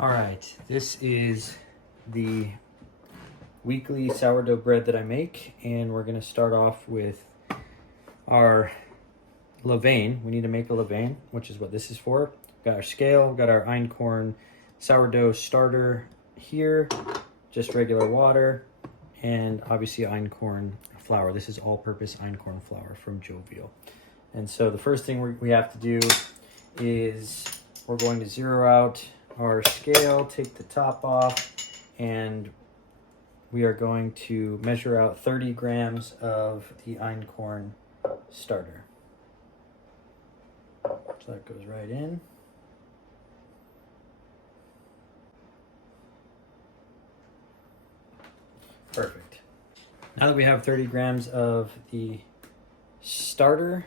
All right, this is the weekly sourdough bread that I make, and we're gonna start off with our levain. We need to make a levain, which is what this is for. Got our scale, got our Einkorn sourdough starter here, just regular water, and obviously Einkorn flour. This is all-purpose Einkorn flour from Jovial. And so the first thing we have to do is we're going to zero out our scale, take the top off, and we are going to measure out 30 grams of the Einkorn starter. So that goes right in. Perfect. Now that we have 30 grams of the starter,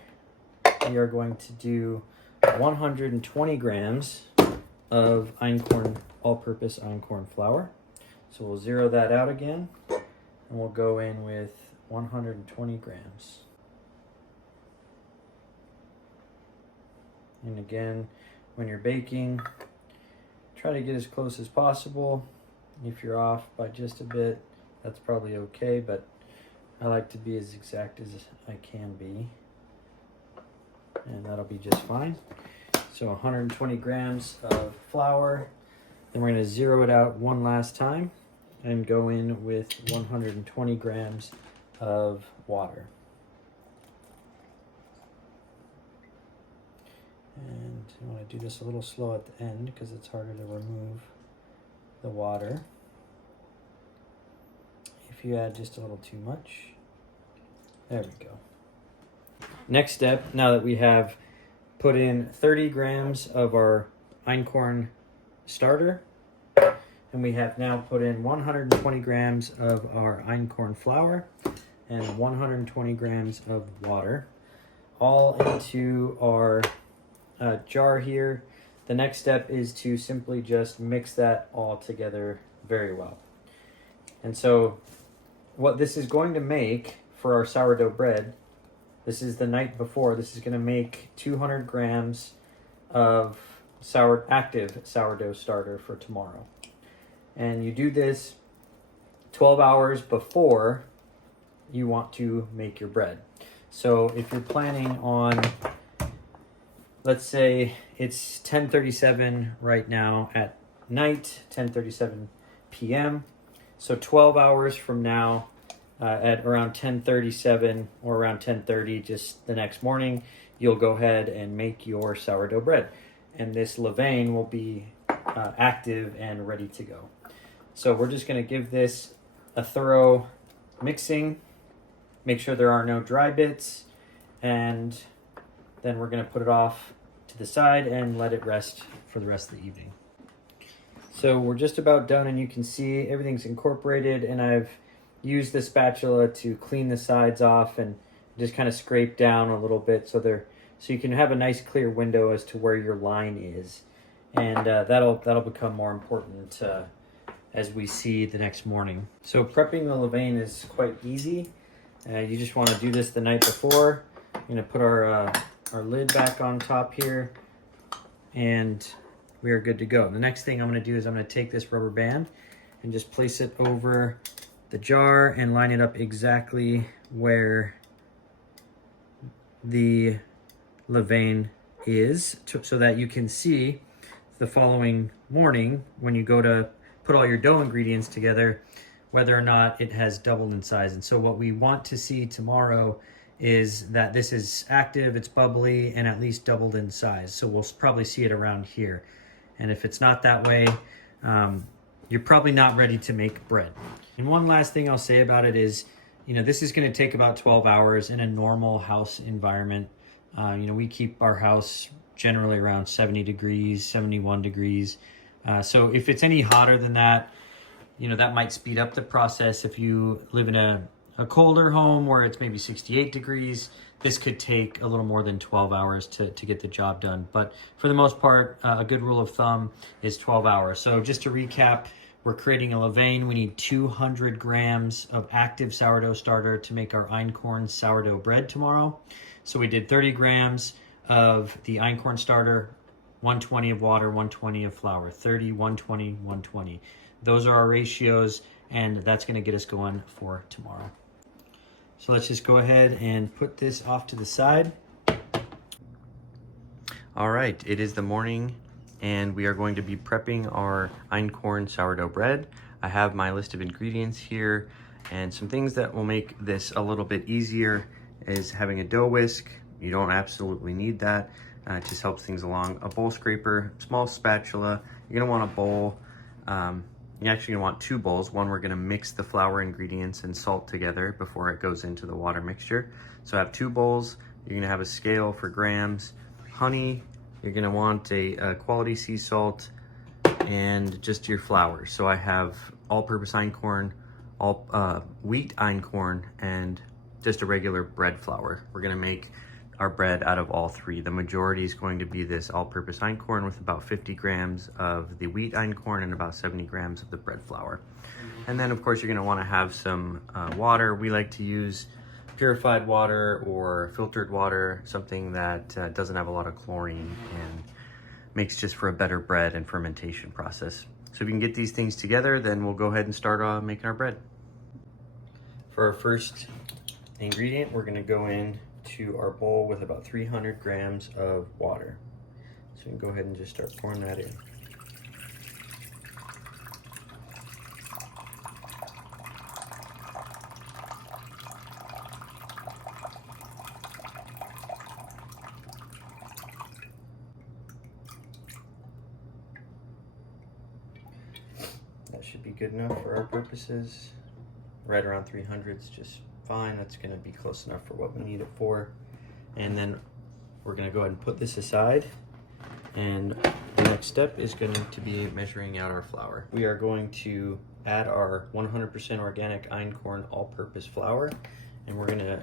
we are going to do 120 grams of Einkorn, all-purpose Einkorn flour. So we'll zero that out again, and we'll go in with 120 grams. And again, when you're baking, try to get as close as possible. If you're off by just a bit, that's probably okay, but I like to be as exact as I can be. And that'll be just fine. So 120 grams of flour. Then we're going to zero it out one last time and go in with 120 grams of water. And I want to do this a little slow at the end because it's harder to remove the water if you add just a little too much. There we go. Next step, now that we have put in 30 grams of our Einkorn starter, and we have now put in 120 grams of our Einkorn flour and 120 grams of water, all into our jar here. The next step is to simply just mix that all together very well. And so what this is going to make for our sourdough bread, this is the night before, this is going to make 200 grams of active sourdough starter for tomorrow. And you do this 12 hours before you want to make your bread. So if you're planning on, let's say it's 10:37 right now at night, 10:37 p.m. So 12 hours from now, at around 10:37 or around 10:30, just the next morning, you'll go ahead and make your sourdough bread. And this levain will be active and ready to go. So we're just going to give this a thorough mixing, make sure there are no dry bits, and then we're going to put it off to the side and let it rest for the rest of the evening. So we're just about done, and you can see everything's incorporated, and I've used the spatula to clean the sides off and just kind of scrape down a little bit so you can have a nice clear window as to where your line is, and that'll become more important as we see the next morning. So prepping the levain is quite easy. You just want to do this the night before. I'm going to put our lid back on top here, and we are good to go. The next thing I'm going to do is I'm going to take this rubber band and just place it over the jar and line it up exactly where the levain is, so that you can see the following morning when you go to put all your dough ingredients together whether or not it has doubled in size. And so what we want to see tomorrow is that this is active, it's bubbly, and at least doubled in size. So we'll probably see it around here. And if it's not that way, you're probably not ready to make bread. And one last thing I'll say about it is, this is going to take about 12 hours in a normal house environment. We keep our house generally around 70 degrees, 71 degrees. So if it's any hotter than that, that might speed up the process. If you live in a colder home where it's maybe 68 degrees, this could take a little more than 12 hours to get the job done. But for the most part, a good rule of thumb is 12 hours. So just to recap, we're creating a levain. We need 200 grams of active sourdough starter to make our Einkorn sourdough bread tomorrow. So we did 30 grams of the Einkorn starter, 120 of water, 120 of flour, 30, 120, 120. Those are our ratios, and that's gonna get us going for tomorrow. So let's just go ahead and put this off to the side. All right, it is the morning, and we are going to be prepping our Einkorn sourdough bread. I have my list of ingredients here, and some things that will make this a little bit easier is having a dough whisk. You don't absolutely need that. It just helps things along. A bowl scraper, small spatula. You're gonna want a bowl. You're actually gonna want two bowls. One, we're gonna mix the flour ingredients and salt together before it goes into the water mixture. So I have two bowls. You're gonna have a scale for grams. Honey, you're gonna want a quality sea salt, and just your flour. So I have all-purpose einkorn, wheat einkorn, and just a regular bread flour. We're gonna make our bread out of all three. The majority is going to be this all-purpose einkorn with about 50 grams of the wheat einkorn and about 70 grams of the bread flour. And then of course you're gonna wanna have some water. We like to use purified water or filtered water, something that doesn't have a lot of chlorine and makes just for a better bread and fermentation process. So if you can get these things together, then we'll go ahead and start making our bread. For our first ingredient, we're gonna go in to our bowl with about 300 grams of water. So you can go ahead and just start pouring that in. That should be good enough for our purposes. Right around 300 is just fine. That's going to be close enough for what we need it for. And then we're going to go ahead and put this aside. And the next step is going to be measuring out our flour. We are going to add our 100% organic Einkorn all-purpose flour, and we're going to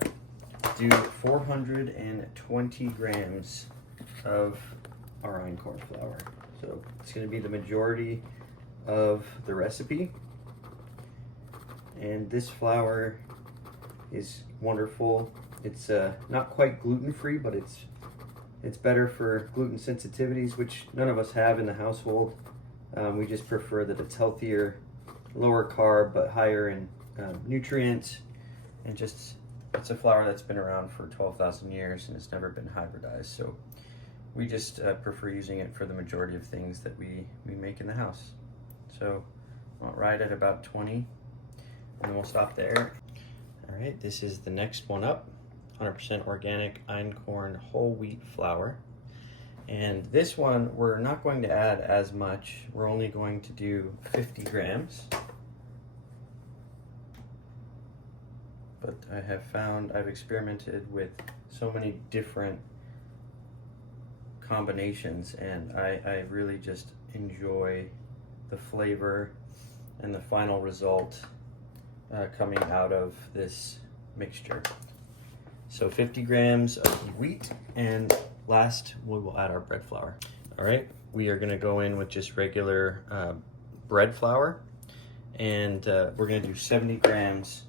do 420 grams of our Einkorn flour. So it's going to be the majority of the recipe. And this flour is wonderful. It's not quite gluten-free, but it's better for gluten sensitivities, which none of us have in the household. We just prefer that it's healthier, lower carb, but higher in nutrients, and just it's a flour that's been around for 12,000 years and it's never been hybridized. So we just prefer using it for the majority of things that we make in the house. So right at about 20, and then we'll stop there. All right, this is the next one up, 100% organic Einkorn whole wheat flour. And this one, we're not going to add as much. We're only going to do 50 grams. But I have found, I've experimented with so many different combinations, and I really just enjoy the flavor and the final result coming out of this mixture. So 50 grams of the wheat, and last we will add our bread flour. All right, we are gonna go in with just regular bread flour, and we're gonna do 70 grams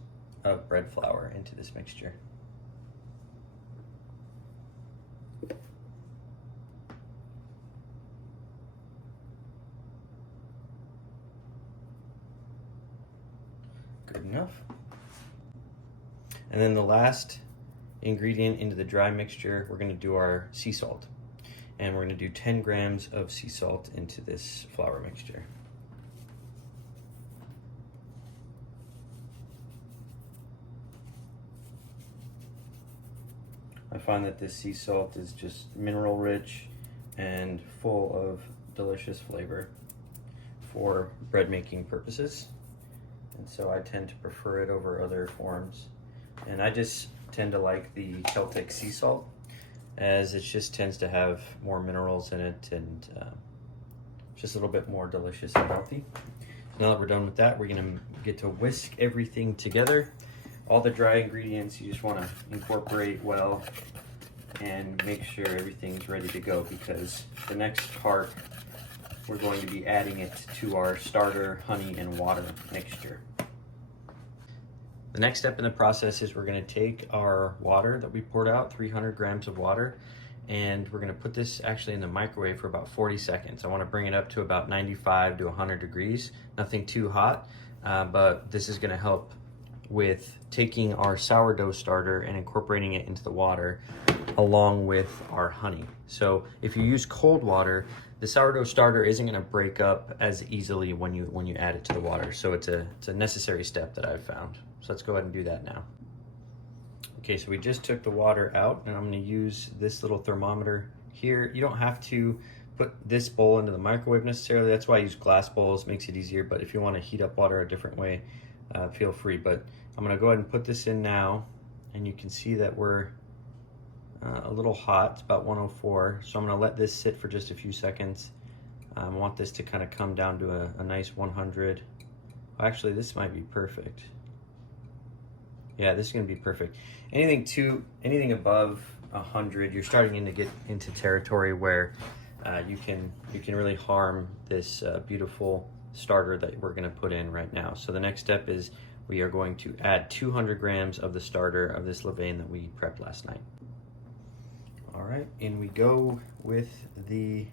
of bread flour into this mixture. Good enough. And then the last ingredient into the dry mixture, we're going to do our sea salt. And we're going to do 10 grams of sea salt into this flour mixture. I find that this sea salt is just mineral rich and full of delicious flavor for bread making purposes. And so I tend to prefer it over other forms. And I just tend to like the Celtic sea salt, as it just tends to have more minerals in it, and just a little bit more delicious and healthy. So now that we're done with that, we're gonna get to whisk everything together. All the dry ingredients you just wanna incorporate well and make sure everything's ready to go, because the next part, we're going to be adding it to our starter honey and water mixture. The next step in the process is we're going to take our water that we poured out, 300 grams of water, and we're gonna put this actually in the microwave for about 40 seconds. I wanna bring it up to about 95 to 100 degrees, nothing too hot, but this is gonna help with taking our sourdough starter and incorporating it into the water along with our honey. So if you use cold water, the sourdough starter isn't gonna break up as easily when you add it to the water. So it's a necessary step that I've found. So let's go ahead and do that now. Okay, so we just took the water out, and I'm gonna use this little thermometer here. You don't have to put this bowl into the microwave necessarily. That's why I use glass bowls, makes it easier. But if you wanna heat up water a different way, feel free. But I'm gonna go ahead and put this in now, and you can see that we're a little hot. It's about 104. So I'm gonna let this sit for just a few seconds. I want this to kind of come down to a nice 100. Actually, this might be perfect. Yeah, this is gonna be perfect. Anything above 100, you're starting to get into territory where you can really harm this beautiful starter that we're gonna put in right now. So the next step is we are going to add 200 grams of the starter of this levain that we prepped last night. All right, in we go with the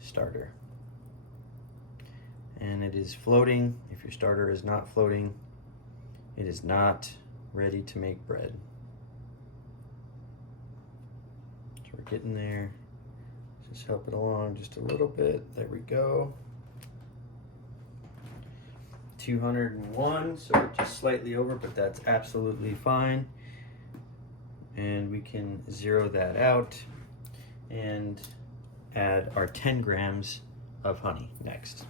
starter. And it is floating. If your starter is not floating, it is not ready to make bread. So we're getting there. Just help it along just a little bit. There we go. 201, so we're just slightly over, but that's absolutely fine. And we can zero that out and add our 10 grams of honey next.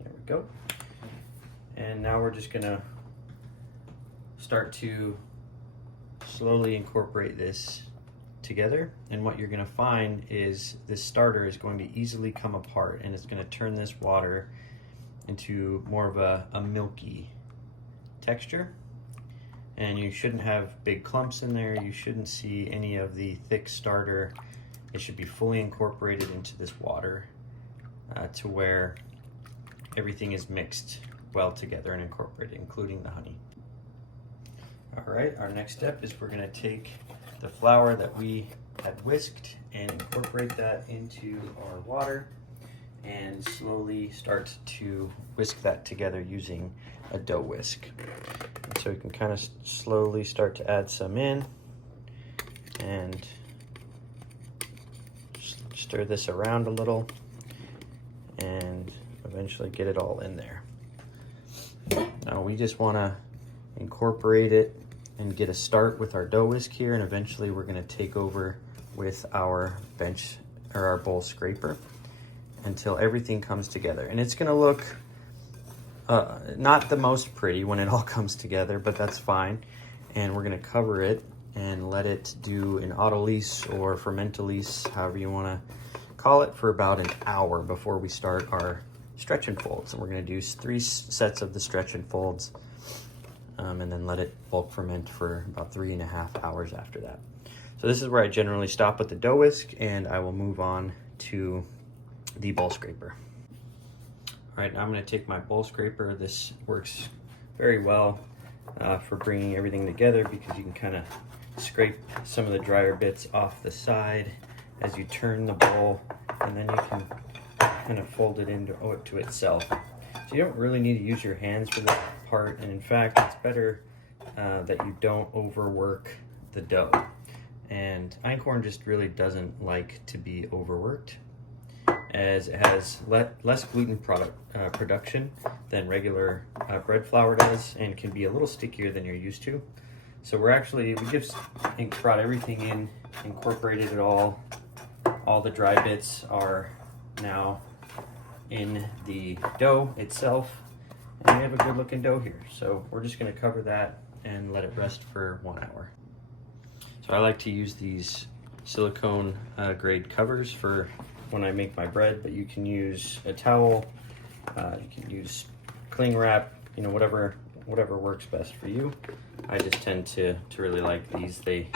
There we go. And now we're just gonna start to slowly incorporate this together. And what you're gonna find is this starter is going to easily come apart, and it's gonna turn this water into more of a milky texture. And you shouldn't have big clumps in there. You shouldn't see any of the thick starter. It should be fully incorporated into this water to where everything is mixed well together and incorporated, including the honey. All right, our next step is we're gonna take the flour that we had whisked and incorporate that into our water and slowly start to whisk that together using a dough whisk. And so we can kind of slowly start to add some in and stir this around a little and eventually get it all in there. Now we just want to incorporate it and get a start with our dough whisk here, and eventually we're going to take over with our bench or our bowl scraper until everything comes together. And it's going to look not the most pretty when it all comes together, but that's fine. And we're going to cover it and let it do an autolyse or fermentalise, however you want to call it, for about an hour before we start our stretch and folds. And we're going to do 3 sets of the stretch and folds, and then let it bulk ferment for about 3.5 hours after that. So this is where I generally stop with the dough whisk, and I will move on to the bowl scraper. All right, now I'm going to take my bowl scraper. This works very well for bringing everything together because you can kind of scrape some of the drier bits off the side as you turn the bowl, and then you can kind of fold it into to itself. So you don't really need to use your hands for this part, and in fact, it's better that you don't overwork the dough. And einkorn just really doesn't like to be overworked, as it has less gluten production than regular bread flour does, and can be a little stickier than you're used to. So we just brought everything in, incorporated it all. All the dry bits are now in the dough itself, and we have a good looking dough here. So we're just going to cover that and let it rest for 1 hour. So I like to use these silicone grade covers for when I make my bread, but you can use a towel, you can use cling wrap, whatever works best for you. I just tend to really like these. They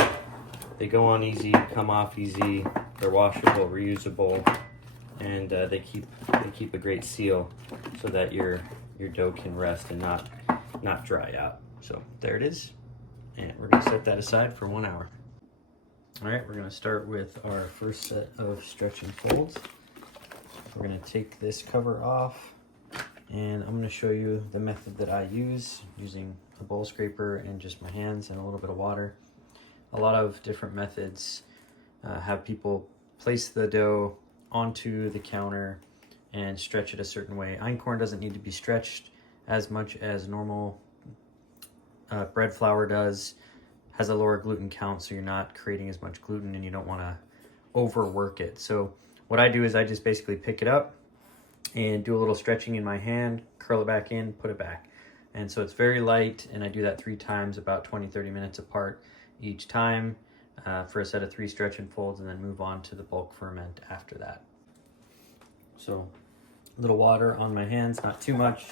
go on easy, come off easy, they're washable, reusable, and they keep a great seal so that your dough can rest and not dry out. So there it is. And we're gonna set that aside for 1 hour. All right, we're gonna start with our first set of stretch and folds. We're gonna take this cover off, and I'm gonna show you the method that I use using a bowl scraper and just my hands and a little bit of water. A lot of different methods have people place the dough onto the counter and stretch it a certain way. Einkorn doesn't need to be stretched as much as normal bread flour does. Has a lower gluten count, so you're not creating as much gluten and you don't want to overwork it. So what I do is I just basically pick it up and do a little stretching in my hand, curl it back in, put it back. And so it's very light, and I do that 3 times, about 20-30 minutes apart each time for a set of 3 stretch and folds, and then move on to the bulk ferment after that. So a little water on my hands, not too much.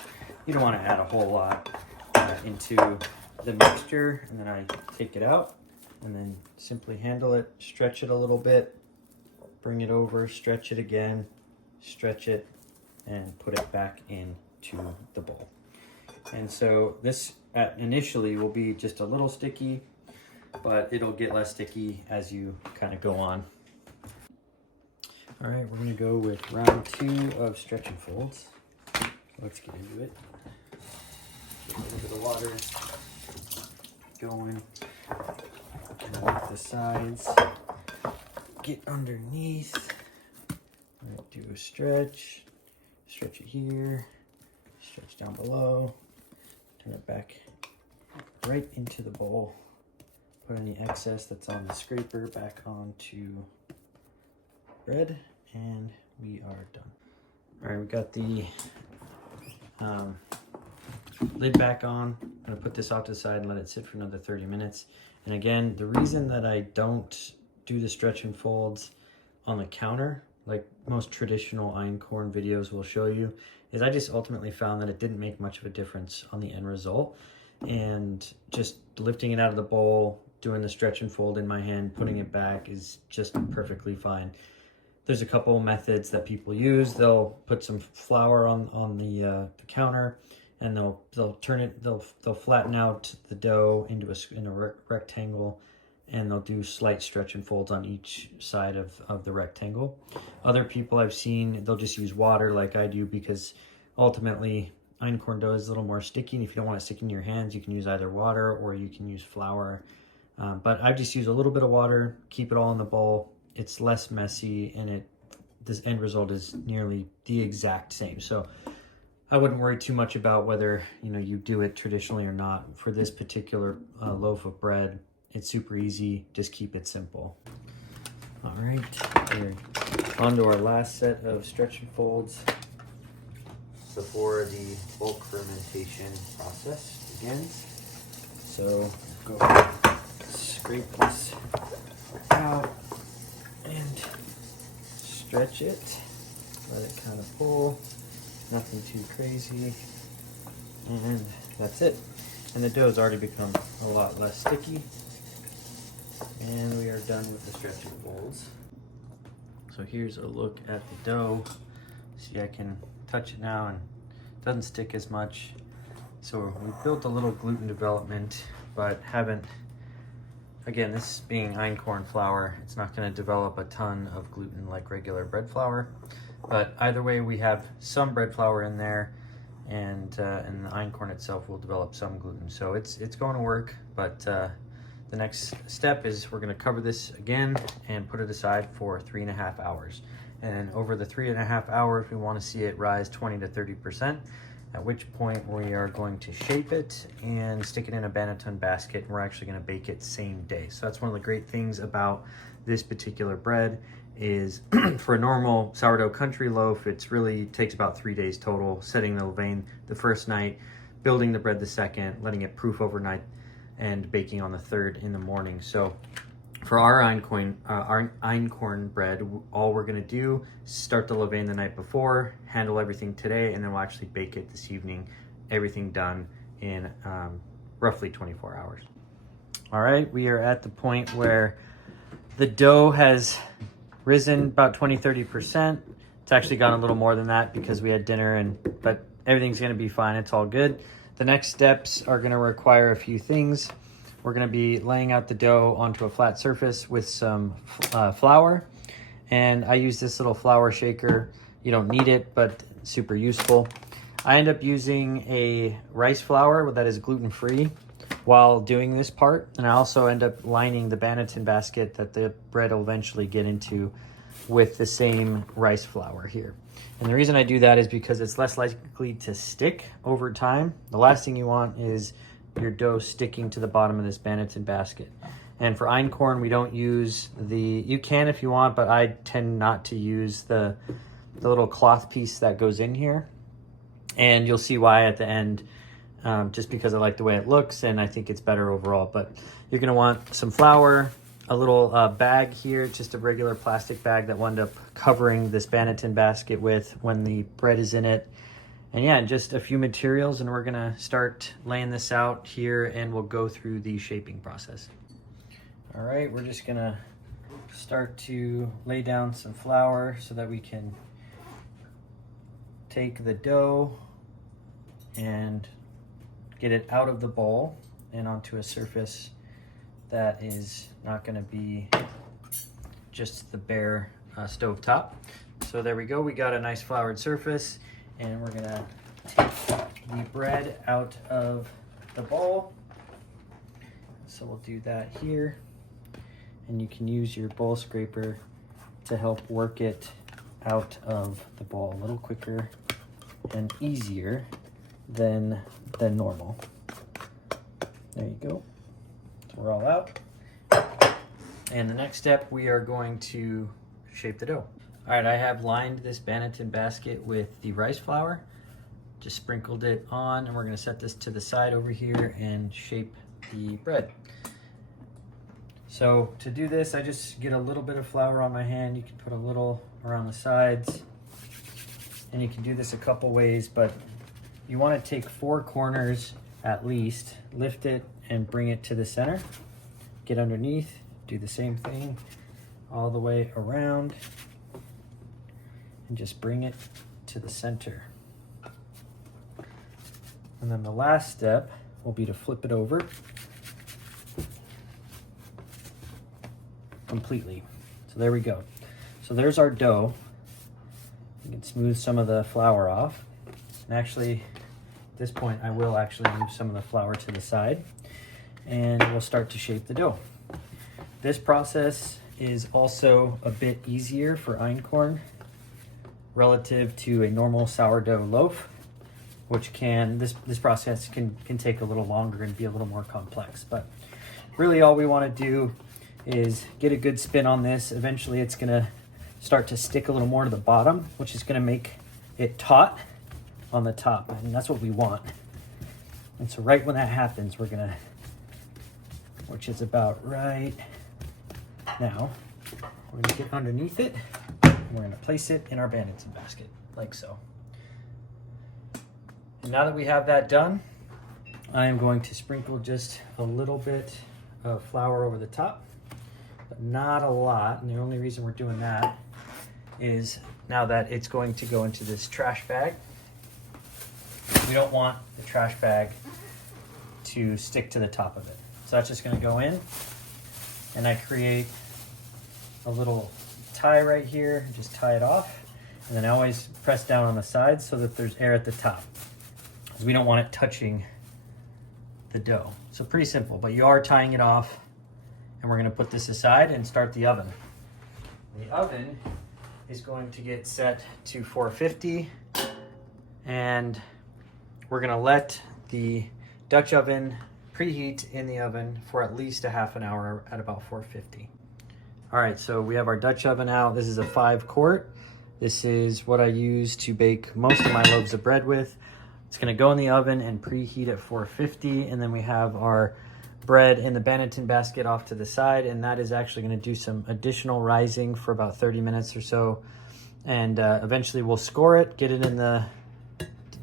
You don't want to add a whole lot into the mixture, and then I take it out and then simply handle it, stretch it a little bit, bring it over, stretch it again, stretch it, and put it back into the bowl. And so this initially will be just a little sticky, but it'll get less sticky as you kind of go on. All right, we're gonna go with round 2 of stretch and folds. Let's get into it. Get a little bit of water going. Work the sides. Get underneath. All right, do a stretch. Stretch it here. Stretch down below. Turn it back right into the bowl. Put any excess that's on the scraper back onto bread, and we are done. All right, we got the lid back on. I'm gonna put this off to the side and let it sit for another 30 minutes. And again, the reason that I don't do the stretch and folds on the counter, like most traditional Einkorn videos will show you, is I just ultimately found that it didn't make much of a difference on the end result. And just lifting it out of the bowl, doing the stretch and fold in my hand, putting it back is just perfectly fine. There's a couple methods that people use. They'll put some flour on the counter, and they'll turn it, they'll flatten out the dough into a rectangle, and they'll do slight stretch and folds on each side of the rectangle. Other people I've seen, they'll just use water like I do, because ultimately Einkorn dough is a little more sticky, and if you don't want it sticking in your hands, you can use either water or you can use flour. But I just use a little bit of water, keep it all in the bowl. It's less messy, and this end result is nearly the exact same. So I wouldn't worry too much about whether you do it traditionally or not. For this particular loaf of bread, it's super easy. Just keep it simple. All right, we're on to our last set of stretch and folds before the bulk fermentation process begins. So go ahead and scrape this out and stretch it. Let it kind of pull. Nothing too crazy. And that's it. And the dough's already become a lot less sticky. And we are done with the stretch and folds. So here's a look at the dough. See, I can touch it now and it doesn't stick as much. So we built a little gluten development, but haven't, again, this being Einkorn flour, it's not going to develop a ton of gluten like regular bread flour. But either way, we have some bread flour in there, and the Einkorn itself will develop some gluten. So it's going to work, but the next step is we're going to cover this again and put it aside for 3.5 hours. And over the 3.5 hours, we want to see it rise 20 to 30%, at which point we are going to shape it and stick it in a Banneton basket, and we're actually going to bake it same day. So that's one of the great things about this particular bread is for a normal sourdough country loaf, it's really takes about 3 days total, setting the levain the first night, building the bread the second, letting it proof overnight, and baking on the third in the morning. So for our Einkorn bread, all we're gonna do is start the levain the night before, handle everything today, and then we'll actually bake it this evening. Everything done in roughly 24 hours. All right, we are at the point where the dough has risen about 20-30%. It's actually gone a little more than that because we had dinner, but everything's gonna be fine. It's all good. The next steps are going to require a few things. We're going to be laying out the dough onto a flat surface with some flour. And I use this little flour shaker. You don't need it, but super useful. I end up using a rice flour that is gluten-free while doing this part. And I also end up lining the banneton basket that the bread will eventually get into with the same rice flour here. And the reason I do that is because it's less likely to stick over time. The last thing you want is your dough sticking to the bottom of this banneton basket. And for einkorn, we don't use you can if you want, but I tend not to use the little cloth piece that goes in here. And you'll see why at the end, just because I like the way it looks and I think it's better overall. But you're gonna want some flour, a little bag here, just a regular plastic bag that will end up covering this banneton basket with when the bread is in it. And yeah, just a few materials, and we're gonna start laying this out here and we'll go through the shaping process. All right, we're just gonna start to lay down some flour so that we can take the dough and get it out of the bowl and onto a surface that is not going to be just the bare stove top. So there we go, we got a nice floured surface, and we're going to take the bread out of the bowl. So we'll do that here, and you can use your bowl scraper to help work it out of the bowl a little quicker and easier than normal. There you go. So we're all out. And the next step, we are going to shape the dough. All right, I have lined this banneton basket with the rice flour. Just sprinkled it on, and we're gonna set this to the side over here and shape the bread. So to do this, I just get a little bit of flour on my hand. You can put a little around the sides, and you can do this a couple ways, but you want to take 4 corners at least, lift it and bring it to the center, get underneath, do the same thing all the way around, and just bring it to the center. And then the last step will be to flip it over completely. So there we go. So there's our dough. You can smooth some of the flour off. And actually, at this point, I will actually move some of the flour to the side, and we'll start to shape the dough. This process is also a bit easier for einkorn relative to a normal sourdough loaf, which this process can take a little longer and be a little more complex. But really all we want to do is get a good spin on this. Eventually it's going to start to stick a little more to the bottom, which is going to make it taut on the top, and that's what we want. And so right when that happens, we're gonna, which is about right now, we're gonna get underneath it, and we're gonna place it in our banneton basket, like so. And now that we have that done, I am going to sprinkle just a little bit of flour over the top, but not a lot. And the only reason we're doing that is now that it's going to go into this trash bag. We don't want the trash bag to stick to the top of it. So that's just gonna go in, and I create a little tie right here, just tie it off, and then I always press down on the sides so that there's air at the top, because we don't want it touching the dough. So pretty simple, but you are tying it off, and we're gonna put this aside and start the oven. The oven is going to get set to 450, and we're gonna let the Dutch oven preheat in the oven for at least a half an hour at about 450. All right, so we have our Dutch oven out. This is a 5-quart. This is what I use to bake most of my loaves of bread with. It's gonna go in the oven and preheat at 450, and then we have our bread in the banneton basket off to the side, and that is actually gonna do some additional rising for about 30 minutes or so. And eventually we'll score it, get it in the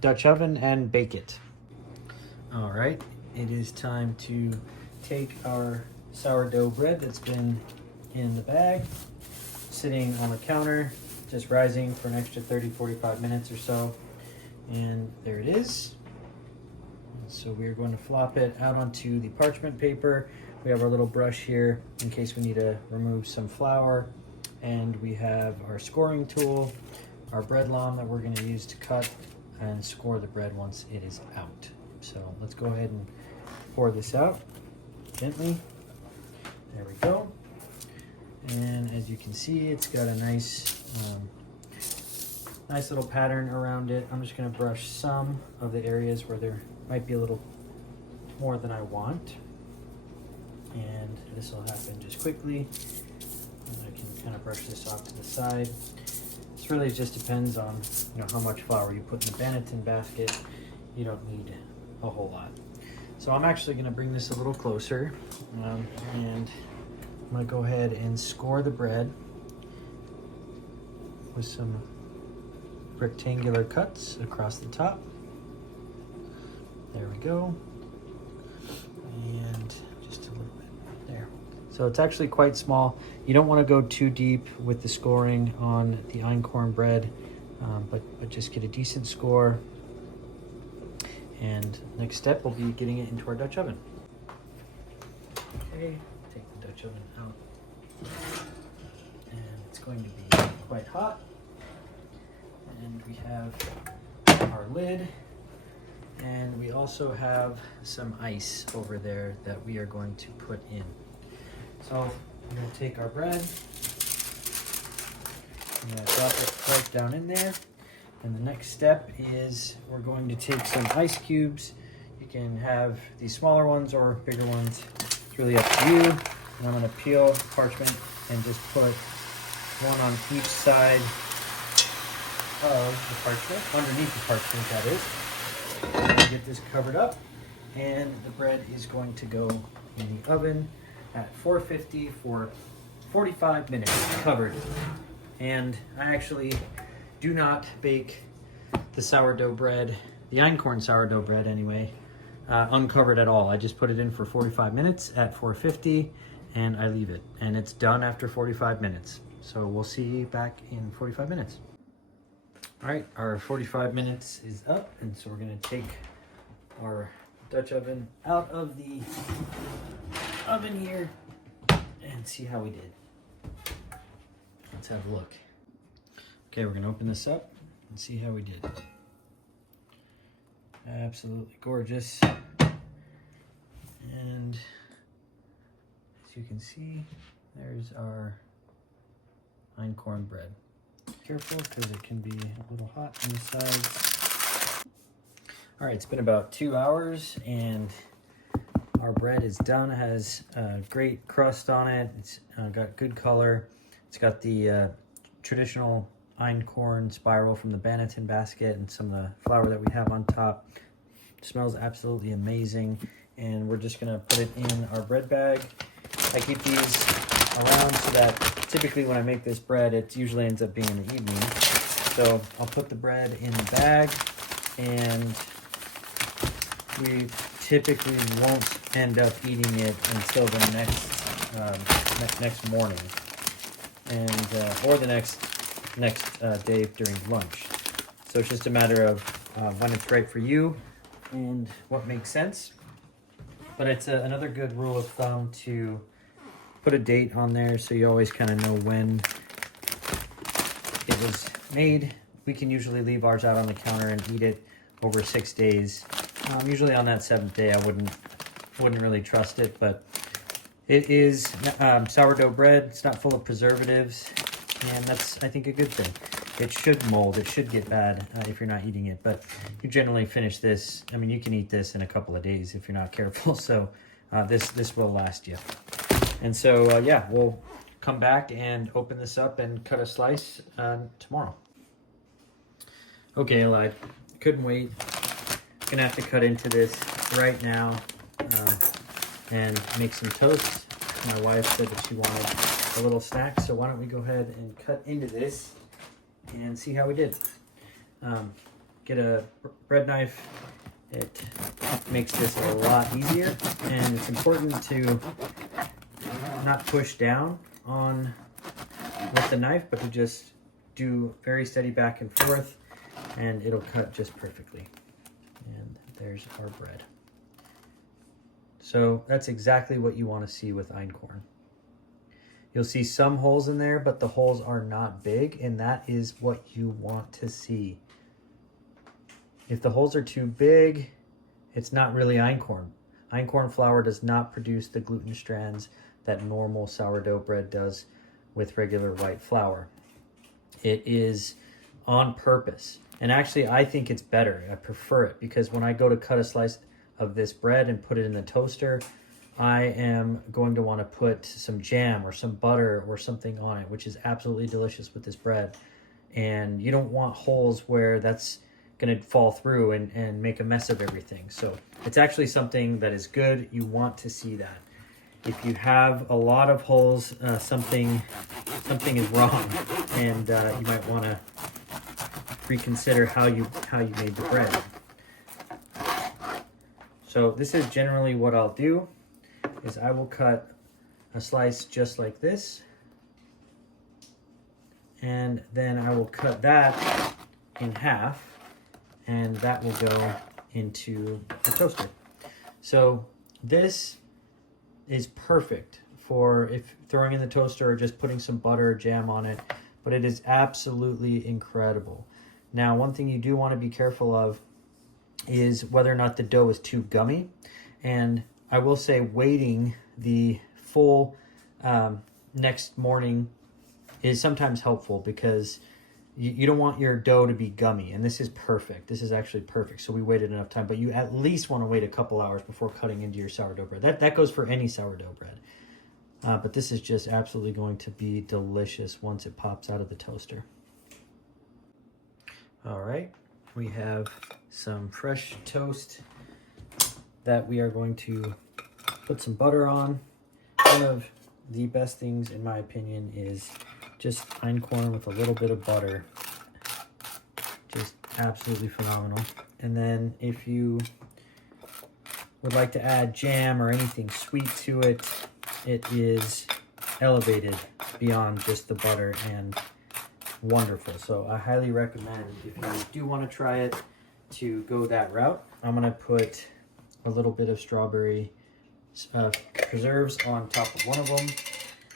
Dutch oven, and bake it. All right, it is time to take our sourdough bread that's been in the bag, sitting on the counter, just rising for an extra 30-45 minutes or so. And there it is. So we are going to flop it out onto the parchment paper. We have our little brush here in case we need to remove some flour. And we have our scoring tool, our bread lawn that we're going to use to cut and score the bread once it is out. So let's go ahead and pour this out gently. There we go. And as you can see, it's got a nice little pattern around it. I'm just going to brush some of the areas where there might be a little more than I want. And this will happen just quickly. And I can kind of brush this off to the side. This really just depends on how much flour you put in the Banneton basket. You don't need a whole lot. So I'm actually going to bring this a little closer, and I'm going to go ahead and score the bread with some rectangular cuts across the top. There we go. And just a little bit there. So it's actually quite small. You don't want to go too deep with the scoring on the einkorn bread, but just get a decent score. And next step will be getting it into our Dutch oven. Okay, take the Dutch oven out. And it's going to be quite hot. And we have our lid. And we also have some ice over there that we are going to put in. So I'm going to take our bread. I'm going to drop it right down in there. And the next step is we're going to take some ice cubes. You can have these smaller ones or bigger ones. It's really up to you. And I'm going to peel parchment and just put one on each side of the parchment, underneath the parchment, that is. I'm going to get this covered up, and the bread is going to go in the oven at 450 for 45 minutes covered. And I actually do not bake the sourdough bread, the einkorn sourdough bread anyway, uncovered at all. I just put it in for 45 minutes at 450 and I leave it. And it's done after 45 minutes. So we'll see you back in 45 minutes. All right, our 45 minutes is up, and so we're gonna take our Dutch oven out of the oven here and see how we did. Let's have a look. Okay, we're gonna open this up and see how we did. Absolutely gorgeous. And as you can see, there's our einkorn bread. Careful because it can be a little hot on the sides. All right, it's been about 2 hours and our bread is done. It has a great crust on it. It's got good color. It's got the traditional einkorn spiral from the Banneton basket and some of the flour that we have on top. It smells absolutely amazing. And we're just gonna put it in our bread bag. I keep these around so that typically when I make this bread, it usually ends up being in the evening. So I'll put the bread in the bag, and we typically won't end up eating it until the next morning, and or the next day during lunch. So it's just a matter of when it's right for you and what makes sense. But it's another good rule of thumb to put a date on there so you always kind of know when it was made. We can usually leave ours out on the counter and eat it over 6 days. Usually on that 7th day, I wouldn't really trust it, but it is sourdough bread. It's not full of preservatives, and that's, I think, a good thing. It should mold. It should get bad if you're not eating it, but you generally finish this. I mean, you can eat this in a couple of days if you're not careful, so this will last you. And so, yeah, we'll come back and open this up and cut a slice tomorrow. Okay, Eli, couldn't wait. Gonna have to cut into this right now and make some toast. My wife said that she wanted a little snack, so why don't we go ahead and cut into this and see how we did. Get a bread knife. It makes this a lot easier, and it's important to not push down on with the knife, but to just do very steady back and forth, and it'll cut just perfectly. And there's our bread. So that's exactly what you want to see with einkorn. You'll see some holes in there, but the holes are not big, and that is what you want to see. If the holes are too big, it's not really einkorn. Einkorn flour does not produce the gluten strands that normal sourdough bread does with regular white flour. It is on purpose. And actually, I think it's better. I prefer it because when I go to cut a slice of this bread and put it in the toaster, I am going to want to put some jam or some butter or something on it, which is absolutely delicious with this bread. And you don't want holes where that's going to fall through and make a mess of everything. So it's actually something that is good. You want to see that. If you have a lot of holes, something is wrong, and you might want to reconsider how you made the bread. So this is generally what I'll do. Is I will cut a slice just like this, and then I will cut that in half, and that will go into the toaster. So this is perfect for if throwing in the toaster or just putting some butter or jam on it, but it is absolutely incredible. Now, one thing you do want to be careful of is whether or not the dough is too gummy, and I will say waiting the full next morning is sometimes helpful because you don't want your dough to be gummy, and this is perfect. This is actually perfect, so we waited enough time, but you at least want to wait a couple hours before cutting into your sourdough bread. That goes for any sourdough bread, but this is just absolutely going to be delicious once it pops out of the toaster. All right, we have some fresh toast that we are going to put some butter on. One of the best things, in my opinion, is just einkorn with a little bit of butter. Just absolutely phenomenal. And then if you would like to add jam or anything sweet to it, it is elevated beyond just the butter and wonderful. So I highly recommend, if you do want to try it, to go that route. I'm going to put a little bit of strawberry preserves on top of one of them,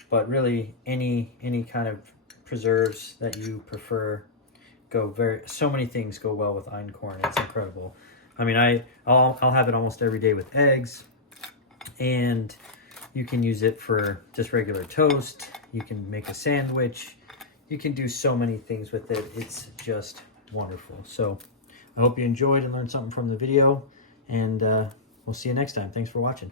but really any kind of preserves that you prefer go so many things go well with einkorn. It's incredible. I mean, I'll have it almost every day with eggs, and you can use it for just regular toast. You can make a sandwich. You can do so many things with it. It's just wonderful. So I hope you enjoyed and learned something from the video, and we'll see you next time. Thanks for watching.